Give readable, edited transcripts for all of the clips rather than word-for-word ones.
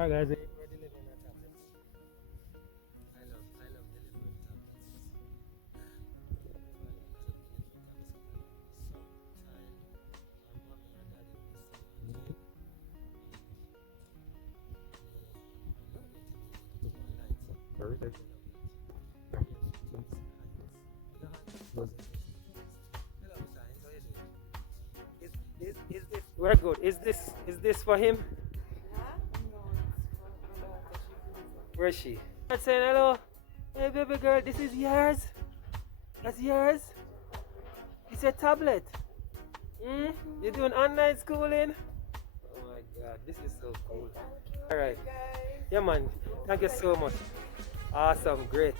Alright guys, we're delivering our tablets. I love delivering tablets. Perfect. Is this we're good? Is this for him? Where is she? I'm saying hello. Hey baby girl, this is yours. That's yours. It's a tablet. You're doing online schooling? Oh my god, this is so cool. Alright. Yeah man, thank you so much. Awesome, great.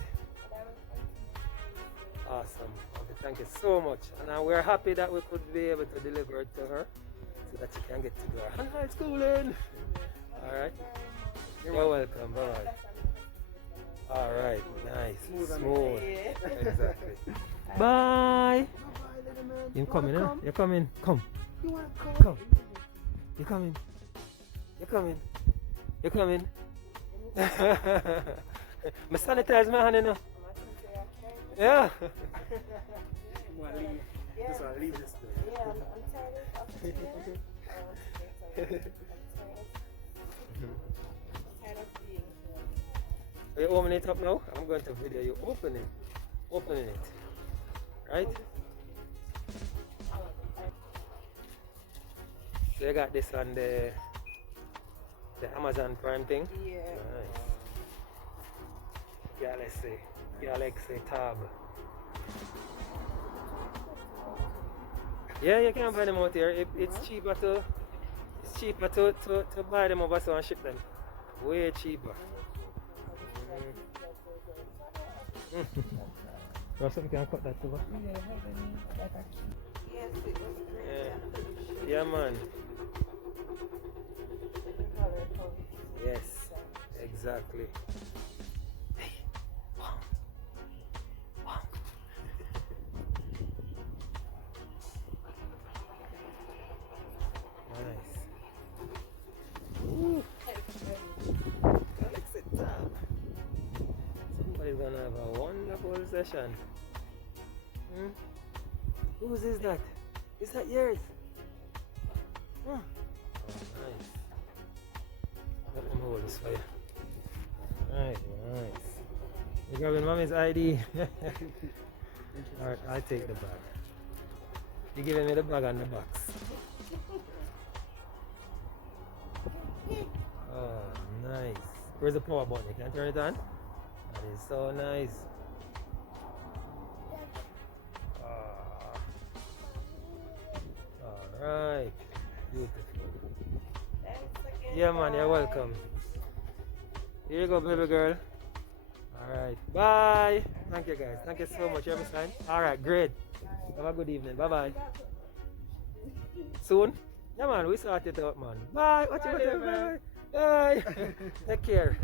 Awesome. Okay, thank you so much. And we're happy that we could be able to deliver it to her so that she can get to do her online schooling. Alright. You're welcome. Bye bye. Alright, nice. Smooth. Exactly. Bye. You coming, huh? You're coming. Come. You want to Come. You're coming. You're coming. You're coming. I sanitize my hand, you know. Yeah. Just want to leave this thing. Yeah, I'm tired of being here. Are you opening it up now? I'm going to video you opening it. Right? So you got this on the Amazon Prime thing? Yeah. Nice. Galaxy Tab. Yeah, you can buy them out here. It's cheaper to buy them over so and ship them. Way cheaper. Something can cut that over. Yes, it was great. Yeah, man. Yes, exactly. Nice. Ooh. Galaxy Tab. Somebody's gonna have a wonderful session. Whose is that? Is that yours? Oh, nice. Let me hold this for you. Right, nice. You grabbing mommy's ID? Alright, I'll take the bag. You giving me the bag and the box. Oh, nice. Where's the power button? You can turn it on? That is so nice. Alright. Beautiful. Yeah man, you're welcome. Here you go, baby girl. Alright. Bye. Thank you guys. Thank you so much. You have a sign? Alright, great. Have a good evening. Bye bye. Soon? Yeah man, we sort it out man. Bye. Watch you. Bye. Bye. Take care.